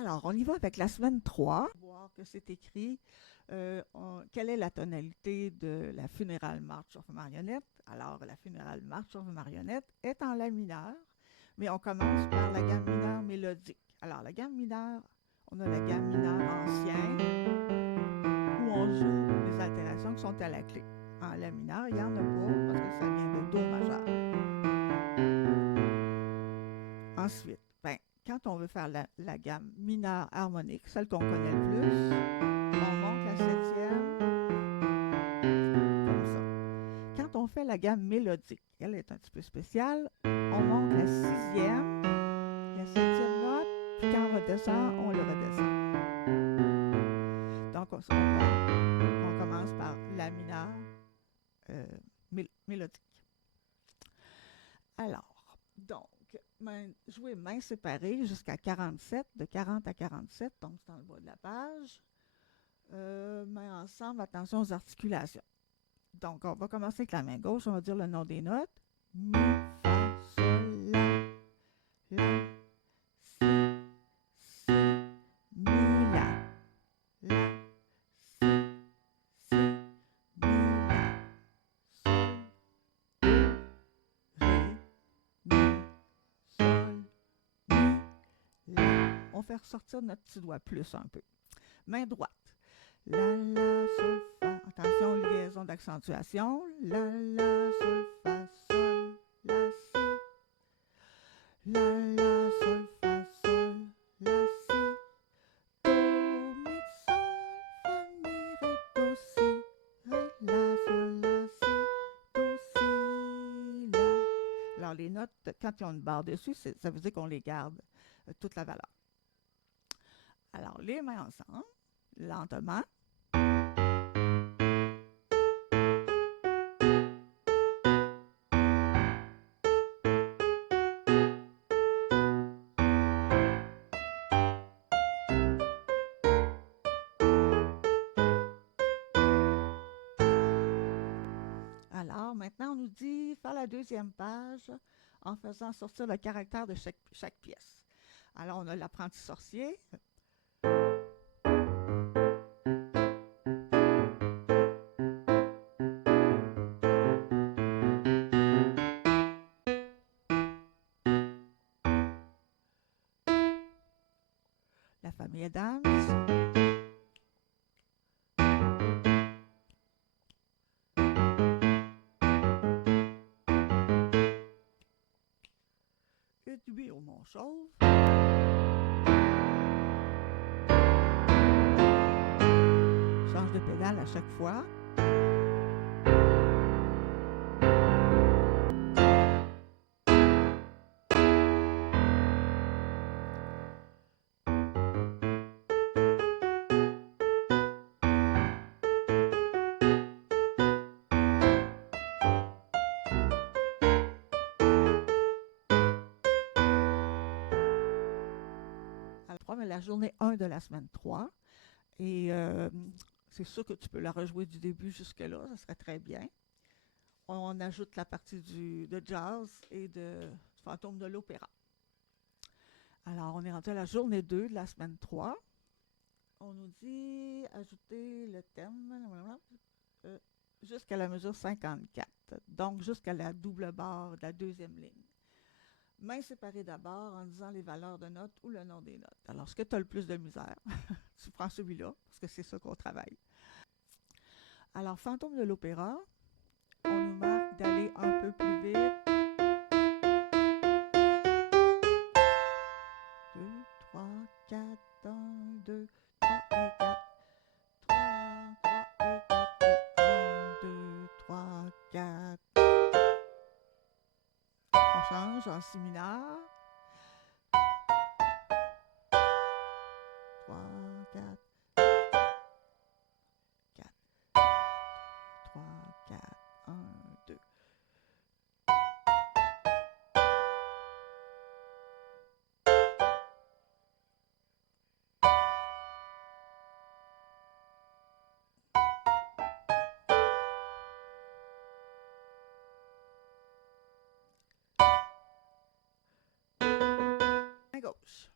Alors, on y va avec la semaine 3. Voir que c'est écrit. Quelle est la tonalité de la Funeral March of Marionette? Alors, la Funeral March of Marionette est en la mineur, mais on commence par la gamme mineure mélodique. Alors, la gamme mineure, on a la gamme mineure ancien, où on joue les altérations qui sont à la clé. En la mineure, il n'y en a pas parce que ça vient de Do majeur. Ensuite, quand on veut faire la gamme mineure harmonique, celle qu'on connaît le plus, on monte la septième comme ça. Quand on fait la gamme mélodique, elle est un petit peu spéciale, on monte la sixième, la septième note, puis quand on redescend, on le redescend. Donc, on commence par la mineure mélodique. Alors, donc, jouer main séparée jusqu'à 47, de 40 à 47, donc c'est dans le bas de la page. Main ensemble, attention aux articulations. Donc, on va commencer avec la main gauche, on va dire le nom des notes. Mi, fa, sol, la, si, mi, la, si, mi, la, sol, ré, mi, sol, mi, la. On fait ressortir notre petit doigt plus un peu. Main droite. La, la, sol, fa. Attention, liaison d'accentuation. La, la, sol, fa, sol, la, si. La, la, sol, fa, sol, la, si. Do, mi, sol, fa, mi, ré, do, si. Ré, la, sol, la, si. Do, si, la. Alors, les notes, quand ils ont une barre dessus, ça veut dire qu'on les garde toute la valeur. Alors, les mains ensemble, lentement. Alors, maintenant, on nous dit faire la deuxième page en faisant sortir le caractère de chaque pièce. Alors, on a l'apprenti sorcier. La famille Adams. Et du bureau Montchauve. Change de pédale à chaque fois. Alors, la journée 1 de la semaine 3. Et c'est sûr que tu peux la rejouer du début jusque-là, ça serait très bien. On ajoute la partie de jazz et du fantôme de l'opéra. Alors, on est rendu à la journée 2 de la semaine 3. On nous dit ajouter le thème jusqu'à la mesure 54, donc jusqu'à la double barre de la deuxième ligne. Main séparée d'abord en disant les valeurs de notes ou le nom des notes. Alors, ce que tu as le plus de misère, tu prends celui-là, parce que c'est ça qu'on travaille. Alors, fantôme de l'opéra, on nous marque d'aller un peu plus vite. 2, 3, 4, 1, 2, 3 et 4. 3, 3 et 4 et 1, 2, 3, 4. On change en si mineur. 3, 4, 4, 3, 4, 1, 2. Main gauche.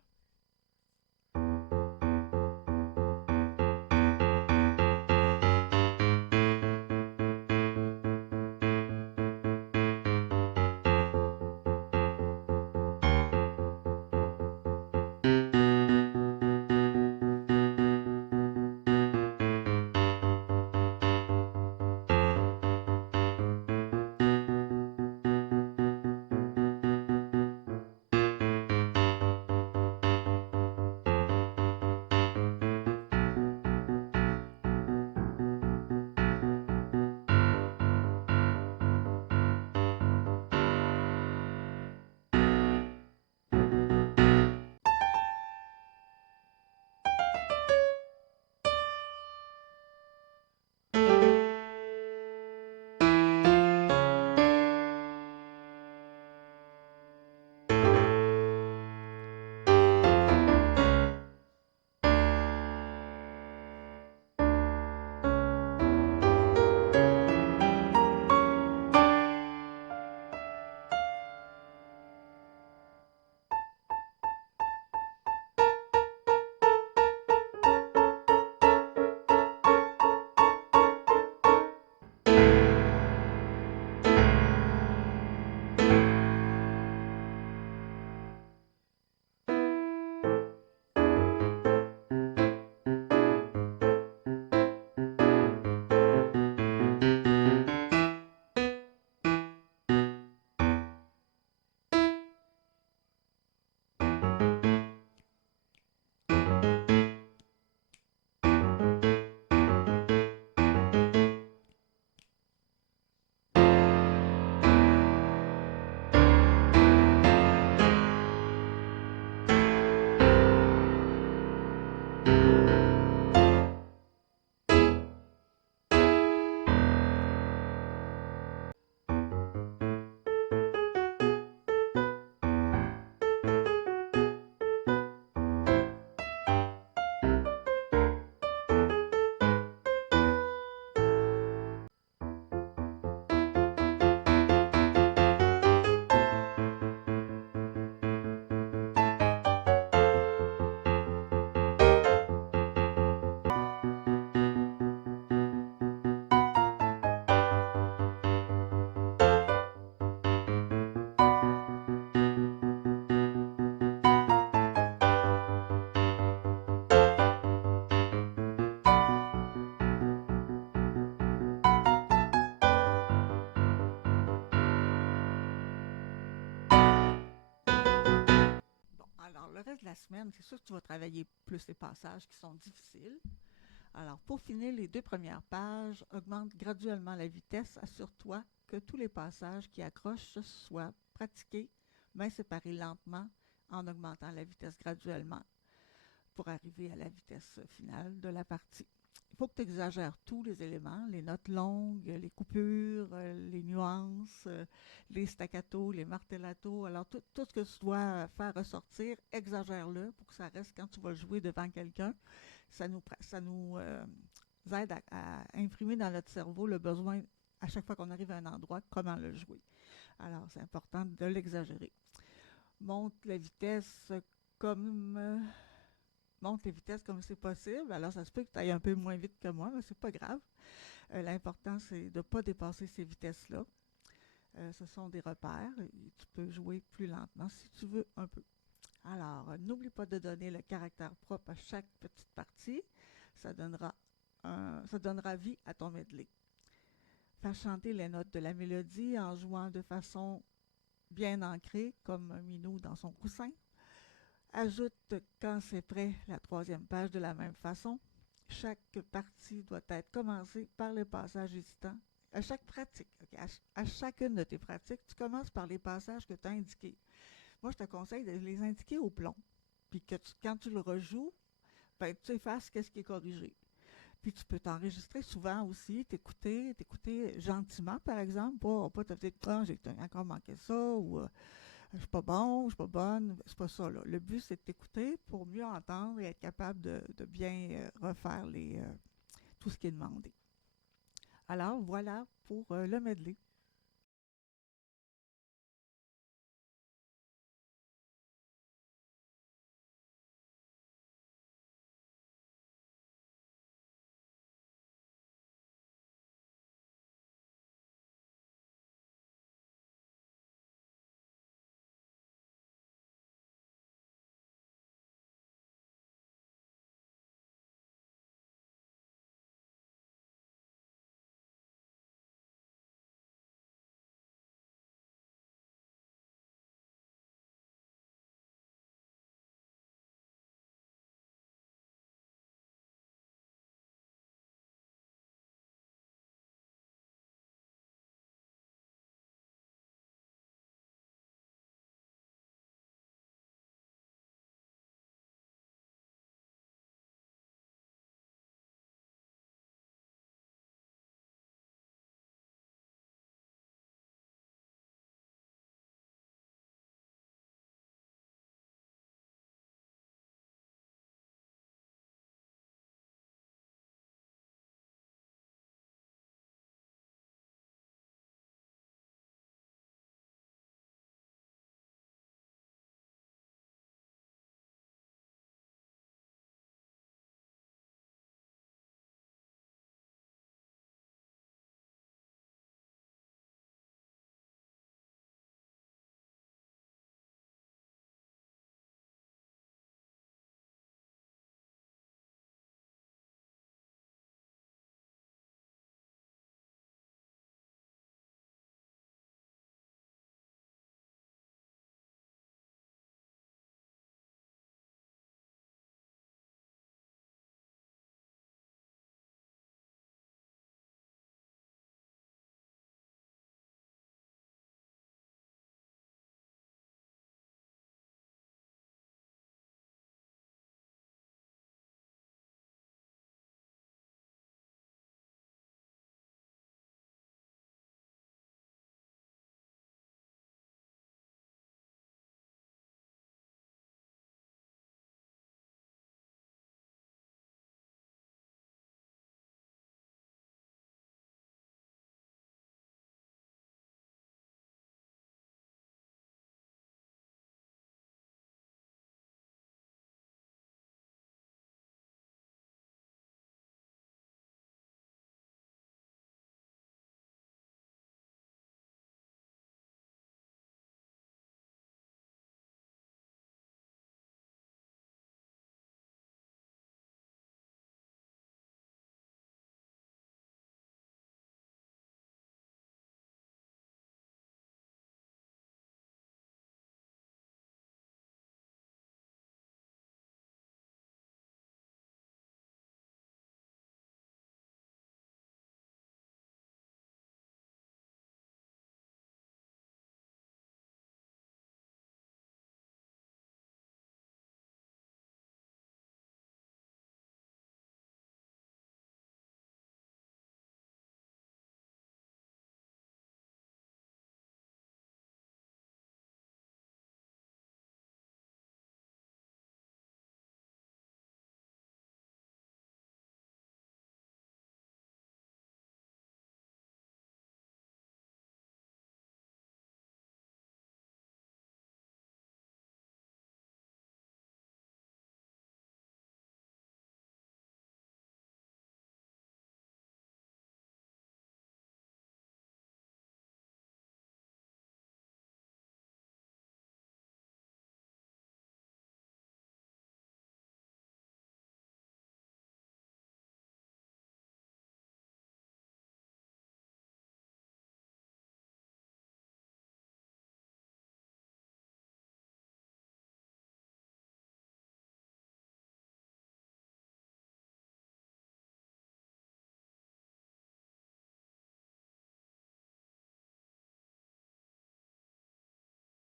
Bon, alors le reste de la semaine, c'est sûr que tu vas travailler plus les passages qui sont difficiles. Alors, pour finir les deux premières pages, augmente graduellement la vitesse. Assure-toi que tous les passages qui accrochent soient pratiqués, mais séparés lentement en augmentant la vitesse graduellement pour arriver à la vitesse finale de la partie. Il faut que tu exagères tous les éléments, les notes longues, les coupures, les nuances, les staccato, les martellato. Alors, tout ce que tu dois faire ressortir, exagère-le pour que ça reste quand tu vas le jouer devant quelqu'un. Ça nous aide à imprimer dans notre cerveau le besoin, à chaque fois qu'on arrive à un endroit, comment le jouer. Alors, c'est important de l'exagérer. Monte la vitesse comme monte les vitesses comme c'est possible. Alors, ça se peut que tu ailles un peu moins vite que moi, mais c'est pas grave. L'important, c'est de ne pas dépasser ces vitesses-là. Ce sont des repères et tu peux jouer plus lentement si tu veux un peu. Alors, n'oublie pas de donner le caractère propre à chaque petite partie. Ça donnera vie à ton medley. Faire chanter les notes de la mélodie en jouant de façon bien ancrée, comme un minou dans son coussin. Ajoute, quand c'est prêt, la troisième page de la même façon. Chaque partie doit être commencée par le passage hésitant. À chaque pratique, okay, à chacune de tes pratiques, tu commences par les passages que tu as indiqués. Moi, je te conseille de les indiquer au plomb. Puis que quand tu le rejoues, ben, tu effaces qu'est-ce qui est corrigé. Puis tu peux t'enregistrer souvent aussi, t'écouter gentiment, par exemple, pas te dire ah, j'ai encore manqué ça ou je suis pas bon, je suis pas bonne. C'est pas ça, là. Le but, c'est de t'écouter pour mieux entendre et être capable de bien refaire tout ce qui est demandé. Alors, voilà pour le medley.